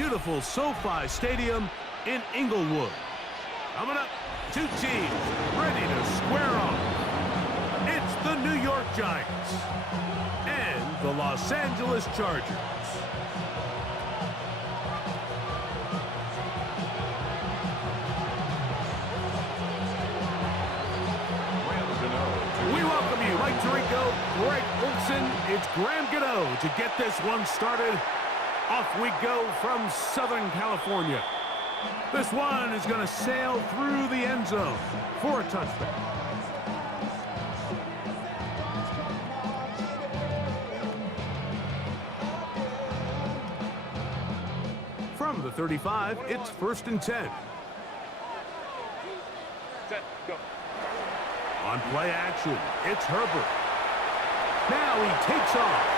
beautiful SoFi Stadium in Inglewood. Coming up, two teams ready to square off. It's the New York Giants and the Los Angeles Chargers. We welcome you, Mike Tirico, Greg Olson. It's Graham Gano to get this one started. Off we go from Southern California. This one is going to sail through the end zone for a touchdown. From the 35, it's 1st and 10. Set, go. On play action, it's Herbert. Now he takes off.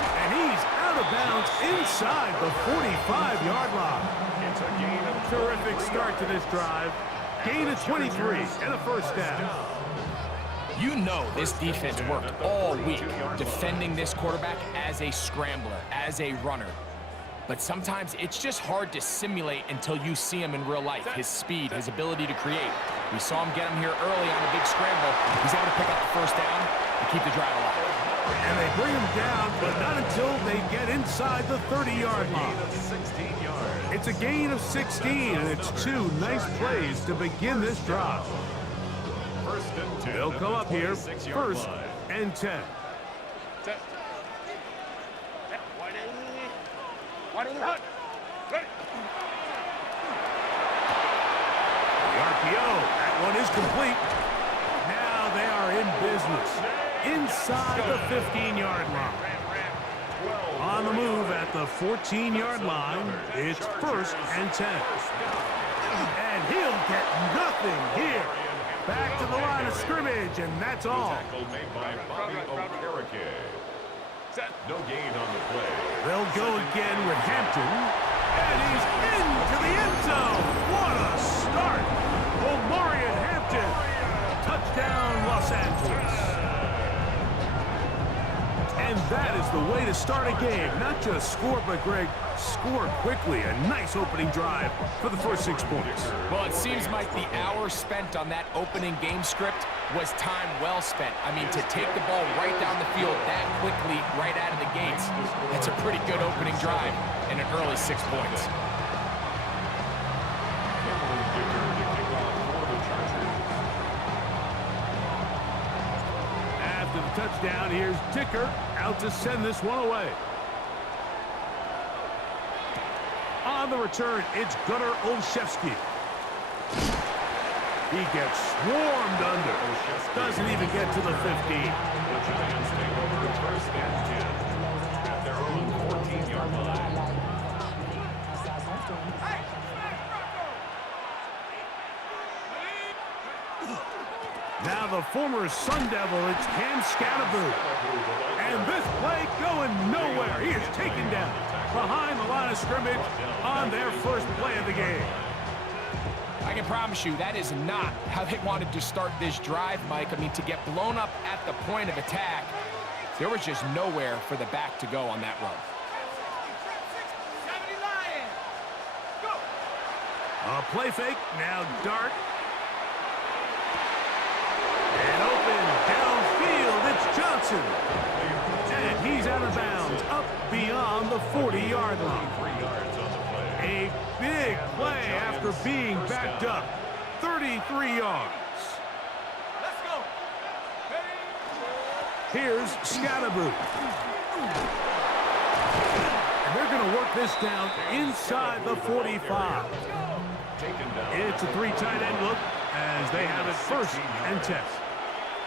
And he's out of bounds inside the 45-yard line. It's a gain of Terrific start to this drive. Gain of 23 and a first down. You know this defense worked all week defending this quarterback as a scrambler, as a runner. But sometimes it's just hard to simulate until you see him in real life. His speed, his ability to create. We saw him get him here early on a big scramble. He's able to pick up the first down and keep the drive alive. And they bring him down, but not until they get inside the 30-yard line. It's a gain of 16, and it's two nice plays to begin this drive. They'll come up here, 1st and 10. The RPO, that one is complete. Now they are in business. Inside the 15-yard line. On the move at the 14-yard line, it's 1st and 10. And he'll get nothing here. Back to the line of scrimmage, and that's all. No gain on the play. They'll go again with Hampton. And he's into the end zone. What a start. Omarion Hampton. Touchdown, Los Angeles. And that is the way to start a game. Not just score, but, Greg, score quickly. A nice opening drive for the first 6 points. Well, it seems like the hour spent on that opening game script was time well spent. I mean, to take the ball right down the field that quickly, right out of the gates, that's a pretty good opening drive and an early 6 points. After the touchdown, here's Dicker out to send this one away. On the return, it's Gunnar Olszewski. He gets swarmed under. Doesn't even get to the 15. The Giants take over 1st and 10 at their own 14-yard line. Now the former Sun Devil, it's Cam Scatterboo. And this play going nowhere. He is taken down behind the line of scrimmage on their first play of the game. I can promise you that is not how they wanted to start this drive, Mike. I mean, to get blown up at the point of attack, there was just nowhere for the back to go on that run. A play fake, now dart. And open downfield, it's Johnson. And he's out of bounds, up beyond the 40-yard line. A big play after being backed up. 33 yards. Let's go. Here's Scatterboo. And they're going to work this down inside the 45. It's a 3 tight end look as they have it 1st and 10.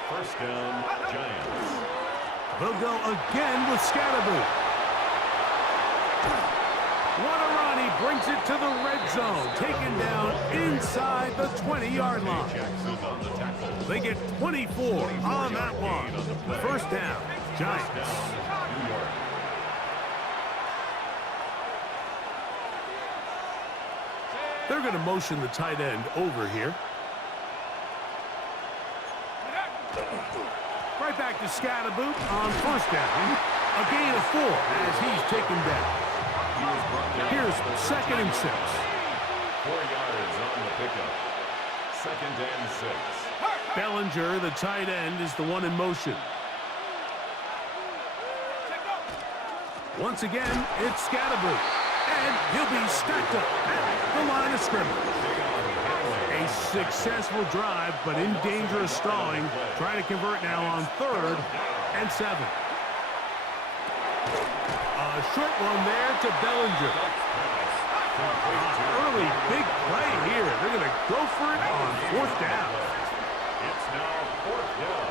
1st down, Giants. They'll go again with Scatterboo. What a run. He brings it to the red zone. Taken down inside the 20-yard line. They get 24 on that one. 1st down, Giants. They're going to motion the tight end over here. Right back to Scatterboo on 1st down. A gain of 4 as he's taken down. crisp 2nd and 6. 4 yards on the pickup. 2nd and 6. Bellinger, the tight end, is the one in motion. Once again, it's Scatterboo. And he'll be stacked up at the line of scrimmage. A successful drive, but in danger of stalling. Trying to convert now on 3rd and 7. A short one there to Bellinger. Early big play here. They're going to go for it on 4th down. It's now 4th down.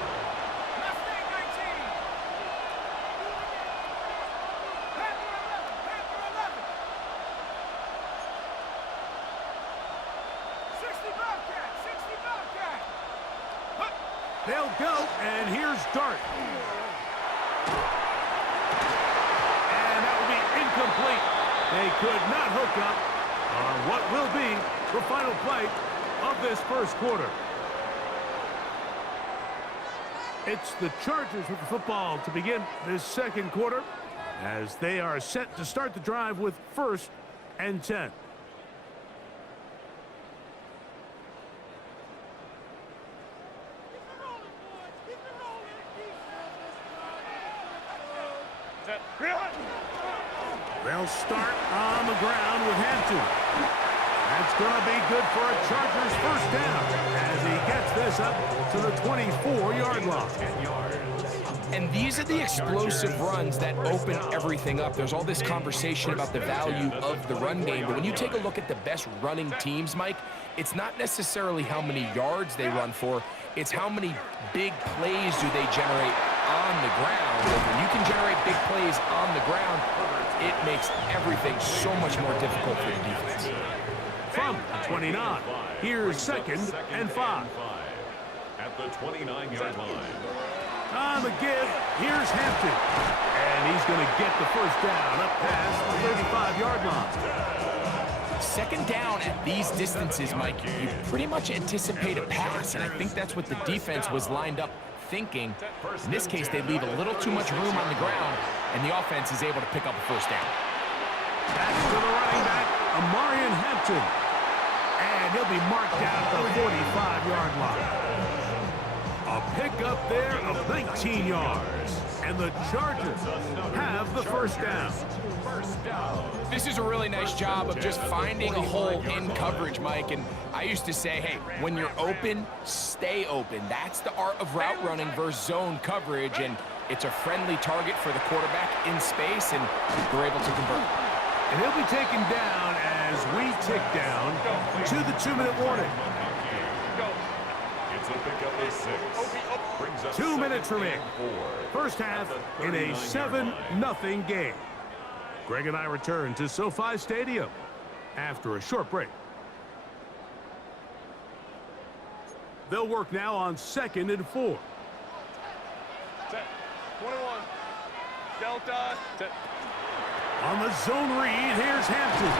They'll go, and here's Dart. And that will be incomplete. They could not hook up on what will be the final play of this first quarter. It's the Chargers with the football to begin this second quarter as they are set to start the drive with 1st and 10. They'll start on the ground with Hampton. That's going to be good for a Chargers 1st down as he gets this up to the 24-yard line. And these are the explosive runs that open everything up. There's all this conversation about the value of the run game, but when you take a look at the best running teams, Mike, it's not necessarily how many yards they run for, it's how many big plays do they generate on the ground. And when you can generate big plays on the ground, it makes everything so much more difficult for the defense. From the 29, here's 2nd and 5. At the 29-yard line. On the give, here's Hampton. And he's going to get the 1st down up past the 35-yard line. 2nd down at these distances, Mike, you pretty much anticipate a pass, and I think that's what the defense was lined up thinking. In this case, they leave a little too much room on the ground, and the offense is able to pick up a 1st down. Back to the running back, Amarian Hampton. And he'll be marked down at the 45-yard line. A pickup there of 19 yards. And the Chargers have the 1st down. This is a really nice job of just finding a hole in coverage, Mike. And I used to say, hey, when you're open, stay open. That's the art of route running versus zone coverage. And it's a friendly target for the quarterback in space, and they're able to convert. And he'll be taken down as we tick down to the 2-minute warning. It's a pickup of 6. 2 minutes remaining. First half in a 7-0 game. Greg and I return to SoFi Stadium after a short break. They'll work now on 2nd and 4. 21. Delta. On the zone read, here's Hampton.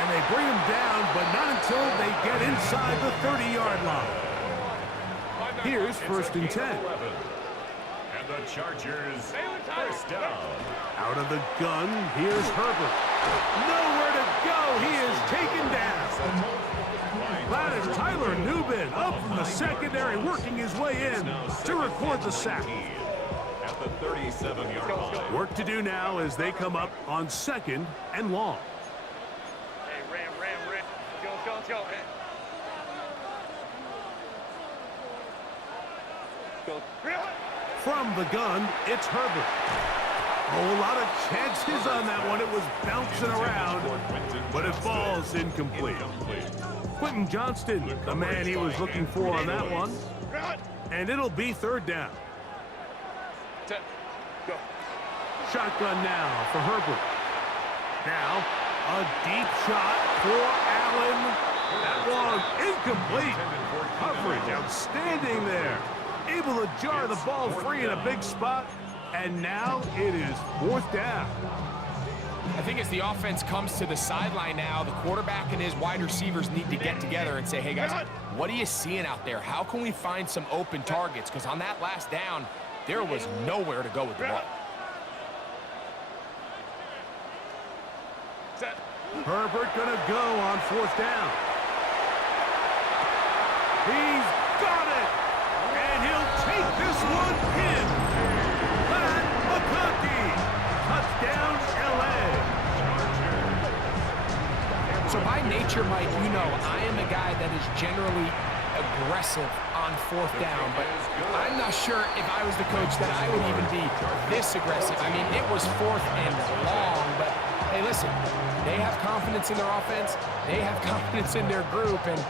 And they bring him down, but not until they get inside the 30-yard line. Here's 1st and 10. And the Chargers 1st down. Out of the gun, here's Herbert. Nowhere to go. He is taken down. That is Tyler Newbin up from the secondary, working his way in to record the sack. At the 37-yard line. Work to do now as they come up on 2nd and long. Hey, Ram. Let's go. From the gun, it's Herbert. Oh, a lot of chances on that one. It was bouncing around, but it falls incomplete. Quentin Johnston, the man he was looking for on that one. And it'll be 3rd down. Go. Shotgun now for Herbert. Now, a deep shot for Allen. That one incomplete. Coverage outstanding there. Able to jar the ball free in a big spot. And now it is 4th down. I think as the offense comes to the sideline now, the quarterback and his wide receivers need to get together and say, hey, guys, what are you seeing out there? How can we find some open targets? Because on that last down, there was nowhere to go with the ball. Set. Herbert gonna go on 4th down. He's got it! And he'll take this one in. Pat McConkey. Touchdown, LA. So by nature, Mike, you know I am a guy that is generally aggressive on 4th down, but I'm not sure if I was the coach that I would even be this aggressive. I mean, it was 4th and long, but hey, listen, they have confidence in their offense, they have confidence in their group, and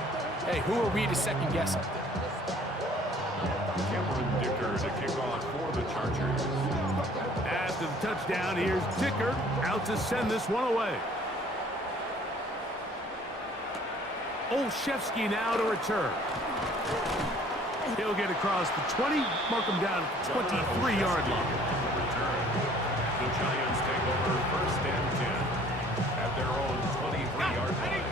hey, who are we to second guess them? Dicker to kick off for the Chargers. After the touchdown, here's Dicker out to send this one away. Olszewski now to return. He'll get across the 20, mark him down at the 23-yard line. The Giants take over 1st and 10 at their own 23-yard line.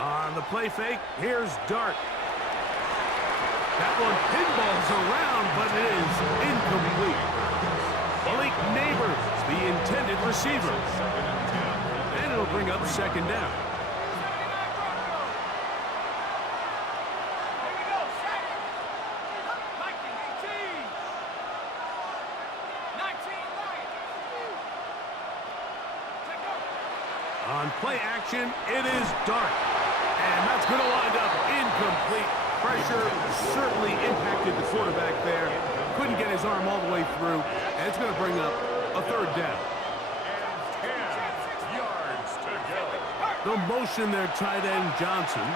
On the play fake, here's Dart. That one pinballs around, but it is incomplete. Malik Neighbors, the intended receiver. And it'll bring up 2nd down. On play action, it is Dart. And that's going to wind up incomplete. Pressure certainly impacted the quarterback there. Couldn't get his arm all the way through. And it's going to bring up a 3rd down. 10 yards to go. The motion there, tight end Johnson.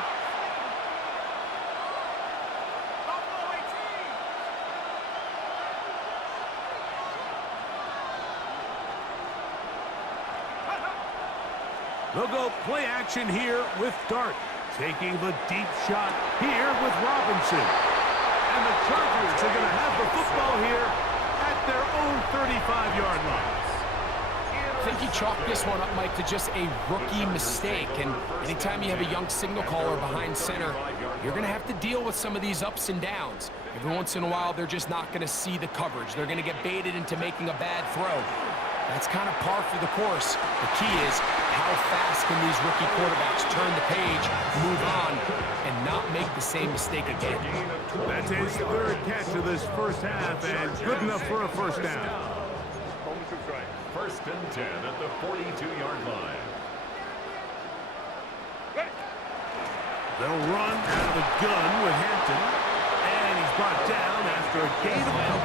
They'll go play action here with Dart. Taking the deep shot here with Robinson. And the Chargers are going to have the football here at their own 35-yard line. I think you chalk this one up, Mike, to just a rookie mistake. And anytime you have a young signal caller behind center, you're going to have to deal with some of these ups and downs. Every once in a while, they're just not going to see the coverage. They're going to get baited into making a bad throw. That's kind of par for the course. The key is how fast can these rookie quarterbacks turn the page, move on, and not make the same mistake again. That's his 3rd catch of this 1st half, and good enough for a 1st down. 1st and 10 at the 42-yard line. They'll run out of the gun with Hampton, and he's brought down after a gain of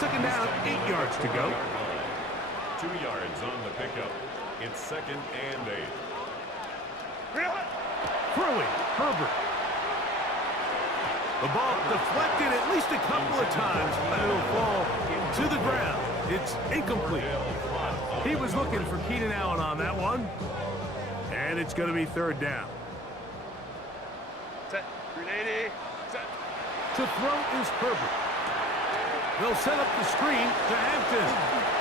2nd down, 8 yards to go. 2 yards on the pickup. It's 2nd and 8. Throwing, Herbert. The ball deflected at least a couple of times, but it'll fall to the ground. It's incomplete. He was looking for Keenan Allen on that one. And it's going to be 3rd down. Set. 380. Set. To throw is Herbert. They'll set up the screen to Hampton.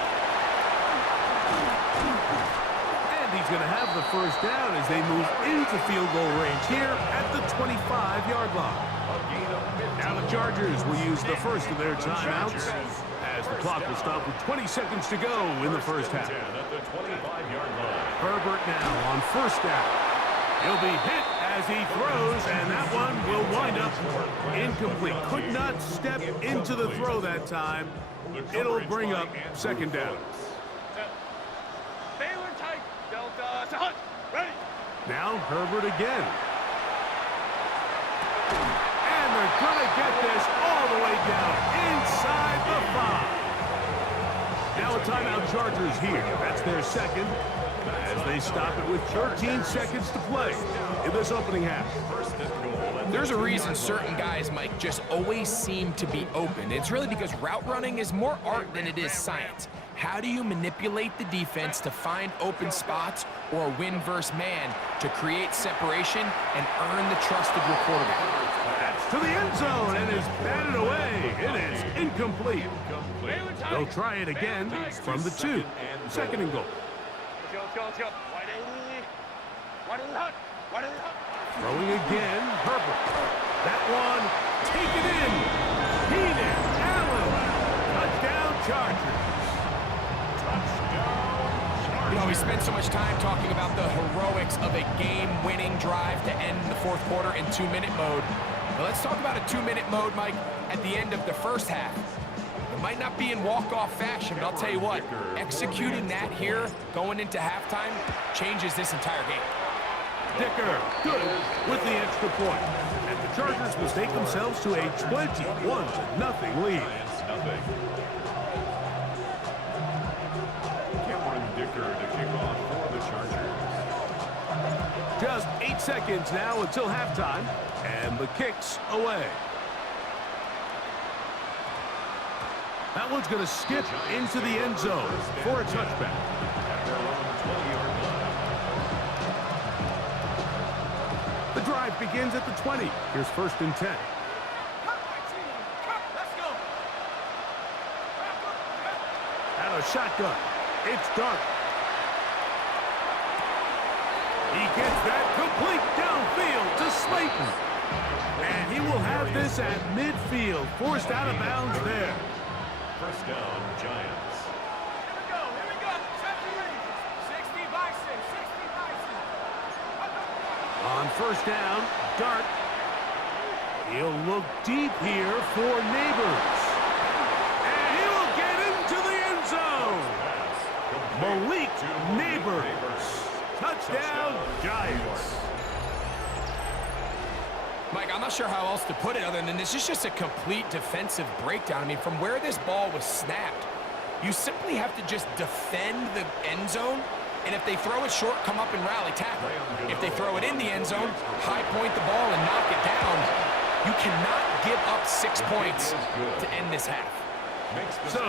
And he's going to have the 1st down as they move into field goal range here at the 25-yard line. Now the Chargers will use the first of their timeouts as the clock will stop with 20 seconds to go in the 1st half. Herbert now on 1st down. He'll be hit as he throws, and that one will wind up incomplete. Could not step into the throw that time. It'll bring up 2nd down. Delta, hunt, ready. Now Herbert again. And they're going to get this all the way down inside the 5. Now a timeout Chargers here. That's their 2nd as they stop it with 13 seconds to play in this opening half. There's a reason certain guys, Mike, just always seem to be open. It's really because route running is more art than it is science. How do you manipulate the defense to find open spots or win versus man to create separation and earn the trust of your quarterback? That's to the end zone and is batted away. It is incomplete. They'll try it again from the 2. 2nd and goal. Let's go. 180. 180. Throwing again, Herbert. That one, taken in. Keenan Allen. Touchdown Chargers. You know, we spent so much time talking about the heroics of a game-winning drive to end the fourth quarter in 2-minute mode. Now let's talk about a 2-minute mode, Mike, at the end of the first half. It might not be in walk-off fashion, but I'll tell you what, executing that here, going into halftime, changes this entire game. Dicker, good with the extra point. And the Chargers will take themselves to a 21-0 lead. To kick off for the Chargers. Just 8 seconds now until halftime, and the kick's away. That one's going to skip into the end zone for a touchback. At their own 20-yard line. The drive begins at the 20. Here's 1st and 10. Out of shotgun. It's Dart. He gets that complete downfield to Slayton. And he will have this at midfield, forced out of bounds there. First down, Giants. Here we go. 60 by 6. On 1st down, Dart. He'll look deep here for Neighbors. And he will get into the end zone. Malik Neighbors. Touchdown, Giants. Mike, I'm not sure how else to put it other than this is just a complete defensive breakdown. I mean, from where this ball was snapped, you simply have to just defend the end zone, and if they throw it short, come up and rally tackle. If they throw it in the end zone, high point the ball and knock it down. You cannot give up 6 points to end this half. So,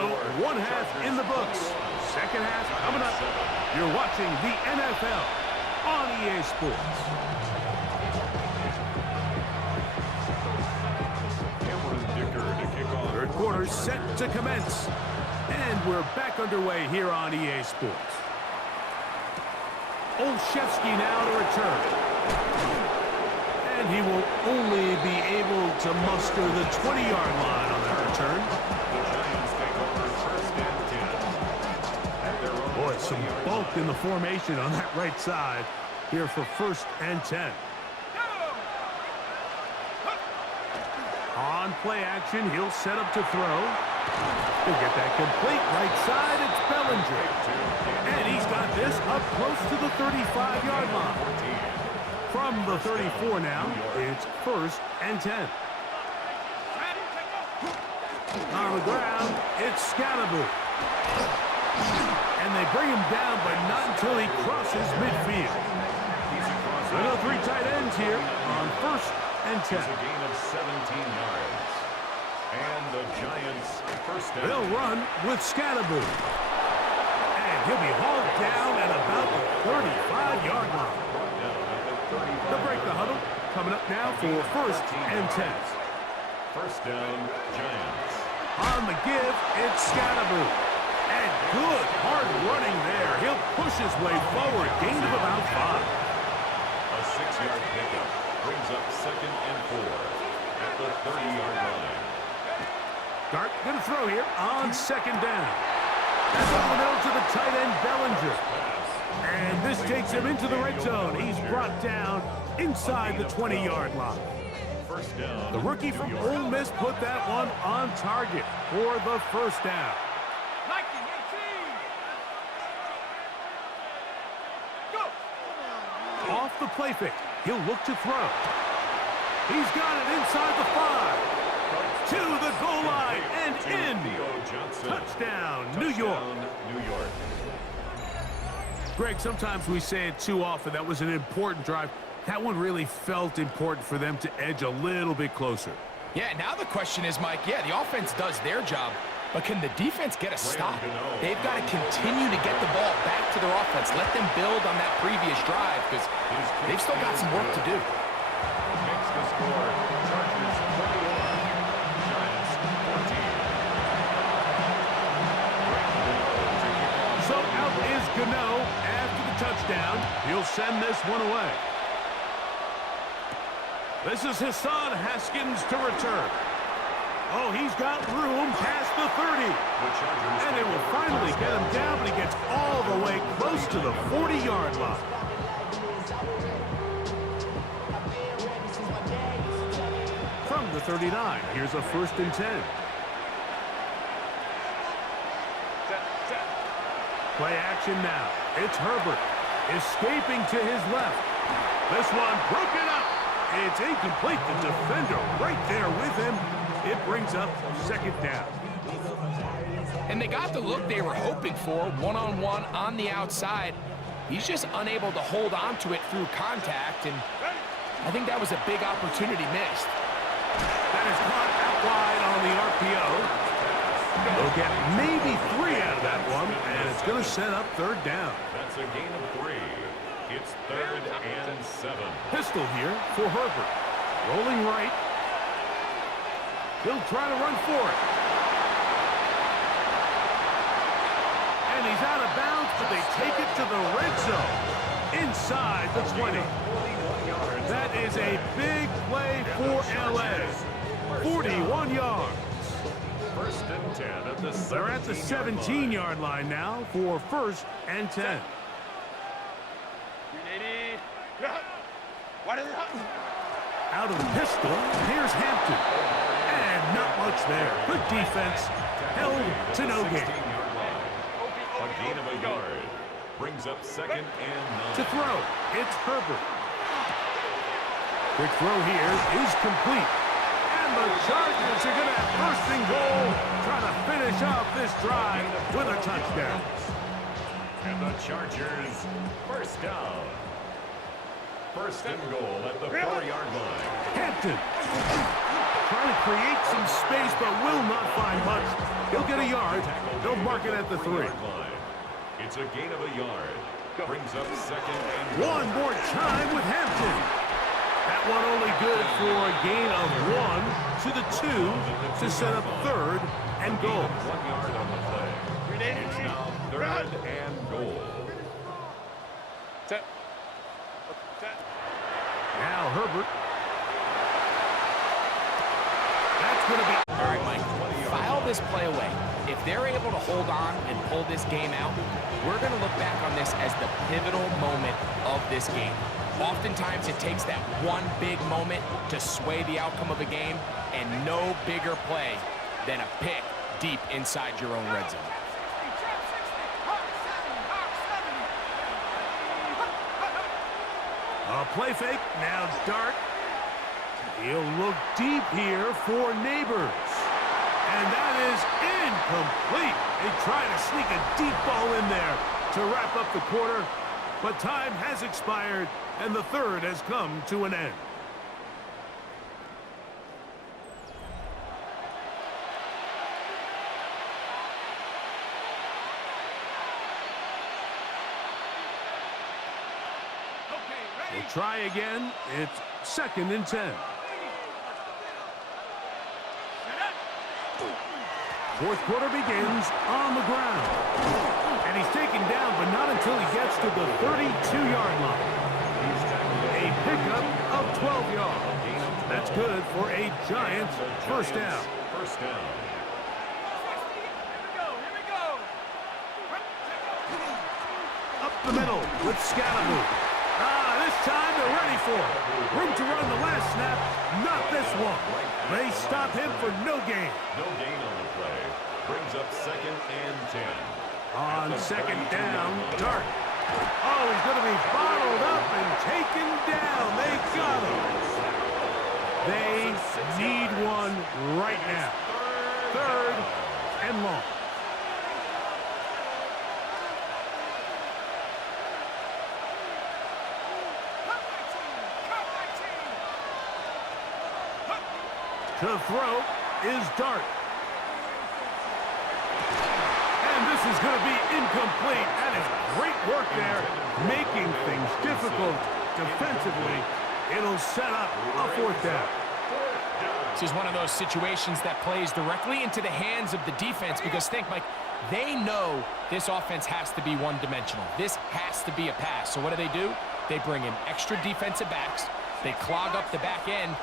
one half in the books. Second half coming up. You're watching the NFL on EA Sports. Third quarter set to commence. And we're back underway here on EA Sports. Olszewski now to return. And he will only be able to muster the 20-yard line on that return. Boy, some bulk in the formation on that right side here for 1st and 10. On play action, he'll set up to throw. He'll get that complete right side. It's Bellinger. And he's got this up close to the 35-yard line. From the 34 now, it's 1st and 10. On the ground, it's Scalaboo. And they bring him down, but not until he crosses midfield. So no 3 tight ends here on 1st and 10. It's a gain of 17 yards. And the Giants first down. They'll run with Scalaboo. And he'll be hauled down at about the 35-yard line. They'll break the huddle. Coming up now for 1st and 10. First down, Giants. On the give, it's Scalaboo. And good hard running there. He'll push his way forward. Gain of about 5. A 6-yard pickup brings up 2nd and 4 at the 30-yard line. Dart going to throw here on 2nd down. That's over the middle to the tight end, Bellinger. And this takes him into the red zone. He's brought down inside the 20-yard line. First down. The rookie from Ole Miss put that one on target for the 1st down. Off the play fake. He'll look to throw. He's got it inside the 5. To the goal line and in. Touchdown, New York. Greg, sometimes we say it too often. That was an important drive. That one really felt important for them to edge a little bit closer. Yeah, now the question is, Mike, yeah, the offense does their job, but can the defense get a stop? They've got to continue to get the ball back to their offense. Let them build on that previous drive because they've still got some work to do. Makes the score. Chargers 21, Giants 14. So out is Gano after the touchdown. He'll send this one away. This is Hassan Haskins to return. Oh, he's got room past the 30. And they will finally get him down, but he gets all the way close to the 40-yard line. From the 39, here's a 1st and 10. Play action now. It's Herbert escaping to his left. This one broken up. It's incomplete. The defender right there with him. It brings up 2nd down. And they got the look they were hoping for, one-on-one on the outside. He's just unable to hold on to it through contact, and I think that was a big opportunity missed. That is caught out wide on the RPO. They'll get maybe 3 out of that one, and it's going to set up 3rd down. That's a gain of 3. It's 3rd and 7. Pistol here for Herbert. Rolling right. He'll try to run for it. And he's out of bounds, but they take it to the red zone. Inside the 20. That is a big play for LA. 41 yards. 1st and 10 at the 17-yard They're at the 17-yard line now for 1st and 10. Out of the pistol, here's Hampton. And not much there. Good defense. Held to no gain. A gain of a yard. Brings up 2nd and 9. To throw, it's Herbert. Quick throw here is complete. And the Chargers are going to have 1st and goal, trying to finish off this drive with a touchdown. And the Chargers, 1st down. 1st and goal at the 4-yard line. Hampton trying to create some space, but will not find much. He'll get a yard. They'll mark it at the 3. It's a gain of a yard. Brings up 2nd and goal. One more time with Hampton. That one only good for a gain of 1 to the 2 to set up 3rd and goal. 1 yard on the play. It's now 3rd and goal. Now Herbert. That's going to be... All right, Mike, file this play away. If they're able to hold on and pull this game out, we're going to look back on this as the pivotal moment of this game. Oftentimes, it takes that one big moment to sway the outcome of a game, and no bigger play than a pick deep inside your own red zone. A play fake, now Dart. He'll look deep here for Neighbors. And that is incomplete. They try to sneak a deep ball in there to wrap up the quarter, but time has expired, and the 3rd has come to an end. We'll try again. It's 2nd and 10. 4th quarter begins on the ground. And he's taken down, but not until he gets to the 32-yard line. A pickup of 12 yards. That's good for a Giants 1st down. 1st down. Up the middle with Scalaboo. This time they're ready for it. Room to run the last snap. Not this one. They stop him for no gain. No gain on the play. Brings up 2nd and 10. On 2nd down, Dart. Oh, he's going to be bottled up and taken down. They got him. They need one right now. 3rd and long. To throw is Dart. And this is going to be incomplete. That is great work there, making things difficult defensively. It'll set up a 4th down. This is one of those situations that plays directly into the hands of the defense because think, Mike, they know this offense has to be one-dimensional. This has to be a pass. So what do? They bring in extra defensive backs. They clog up the back end,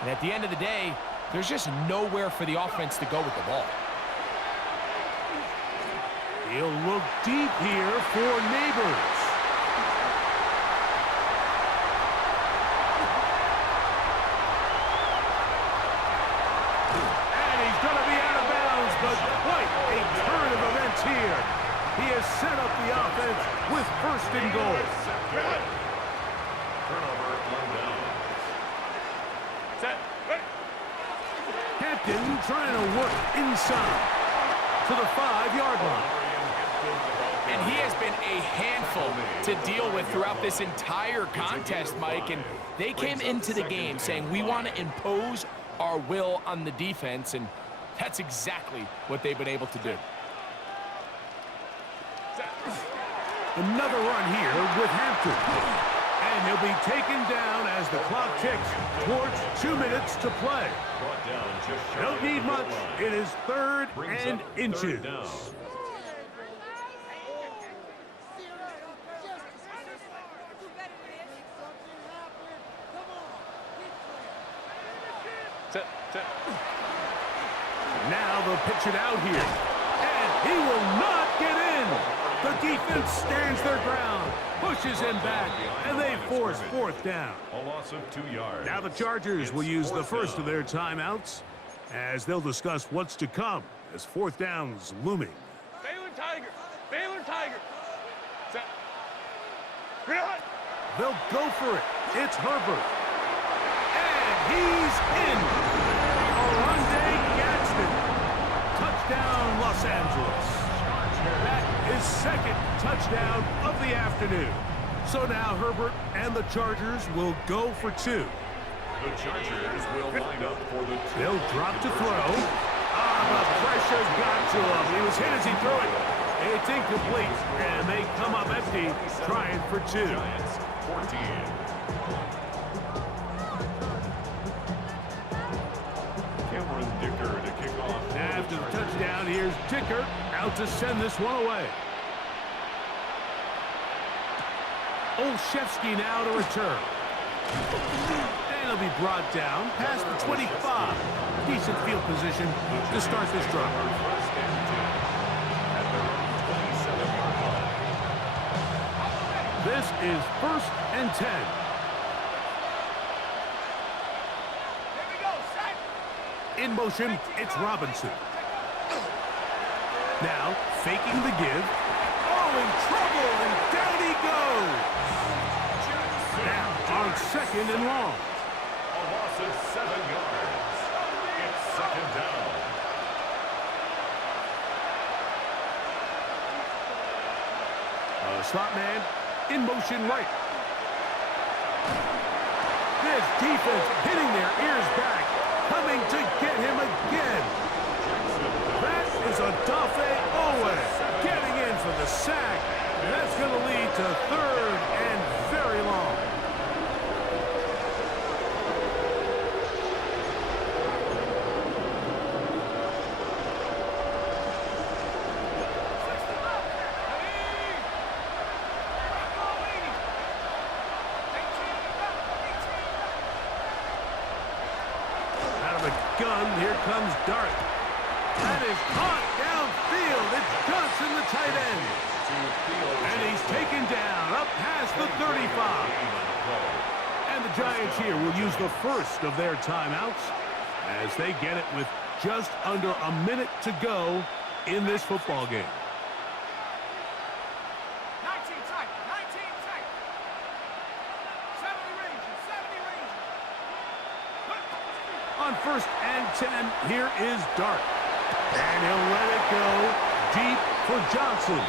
and at the end of the day, there's just nowhere for the offense to go with the ball. He'll look deep here for Neighbors. And he's going to be out of bounds, but quite a turn of events here. He has set up the offense with first and goal. Turnover on down. Set. Hampton trying to work inside to the 5-yard line. And he has been a handful to deal with throughout this entire contest, Mike. And they came into the game saying, we want to impose our will on the defense, and that's exactly what they've been able to do. Another run here with Hampton. And he'll be taken down as the clock ticks towards 2 minutes to play. Don't need much. It is third and inches. Now they'll pitch it out here. And he will not get in. The defense stands their ground, pushes him back, and they force fourth down. A loss of 2 yards. Now the Chargers will use the first of their timeouts as they'll discuss what's to come as fourth down's looming. Baylor Tiger. Baylor Tiger. Set. They'll go for it. It's Herbert. And he's in. Orlando Gadsden. Touchdown, Los Angeles. That is second touchdown of the afternoon. So now Herbert and the Chargers will go for 2. The Chargers will line up for the 2. They'll drop to throw. The pressure's got to him. He was hit as he threw it. It's incomplete, and they come up empty, trying for 2. Giants 14. Cameron Dicker to kick off. After the touchdown, here's Dicker out to send this one away. Olszewski now to return. And he'll be brought down past the 25. Decent field position to start this drive. First and 10 at their own 27-yard line. This is first and 10. Here we go, set. In motion, it's Robinson. Now, faking the give. Oh, in trouble, and down he goes. Now, on second and long. A loss of 7 yards. It's second down. Slot man in motion right. This defense hitting their ears back, coming to get him again. That is Odafe Owe getting in for the sack. That's going to lead to third and very long. Out of the gun, here comes Dart. That is caught downfield. It's Johnson, the tight end. And he's taken down up past the 35. And the Giants here will use the first of their timeouts as they get it with just under a minute to go in this football game. 19 tight. 19 tight. 70 range. 70 range. On first and 10, here is Dart. And he'll let it go deep for Johnson.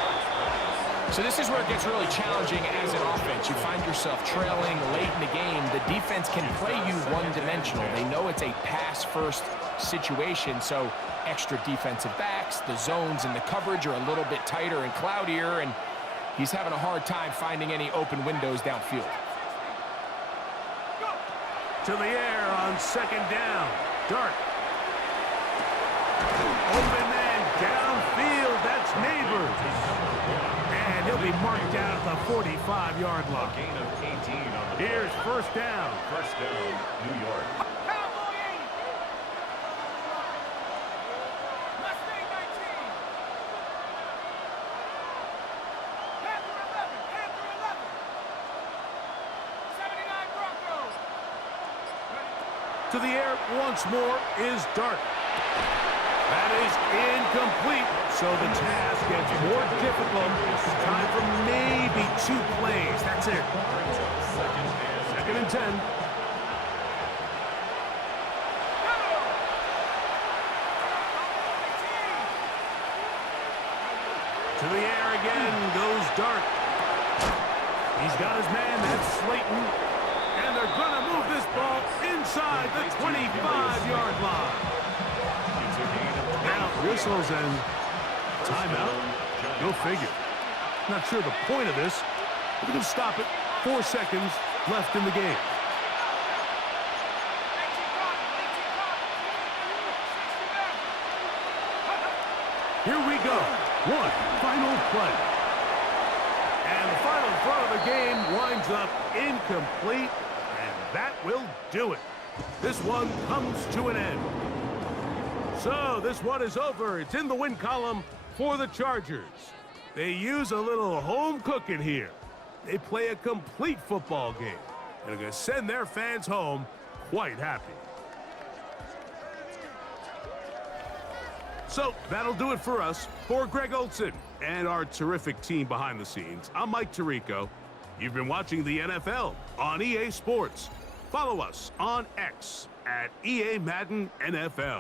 So this is where it gets really challenging as an offense. You find yourself trailing late in the game. The defense can play you one-dimensional. They know it's a pass-first situation, so extra defensive backs, the zones and the coverage are a little bit tighter and cloudier, and he's having a hard time finding any open windows downfield. To the air on second down. Dart. Open man downfield. That's Neighbors. And He'll be marked down at the 45-yard A line. gain of 18 on the Here's play. first down. First down, New York. Cowboy 80. Mustang 19. Panther 11. Panther 11. 79 Broncos. To the air once more is Dart. That is incomplete, so the task gets more difficult. Time for maybe 2 plays. That's it. Brings up second and 2nd and 10. To the air again goes Dart. He's got his man, that's Slayton. And they're going to move this ball inside the 25-yard line. It's a gain of 20. Now, whistles and timeout. Go figure. Not sure the point of this. But we can stop it. 4 seconds left in the game. Here we go. One final play. And the final throw of the game winds up incomplete. And that will do it. This one comes to an end. So this one is over. It's in the win column for the Chargers. They use a little home cooking here. They play a complete football game and are going to send their fans home quite happy. So that'll do it for us. For Greg Olson and our terrific team behind the scenes, I'm Mike Tirico. You've been watching the NFL on EA Sports. Follow us on X at EA Madden NFL.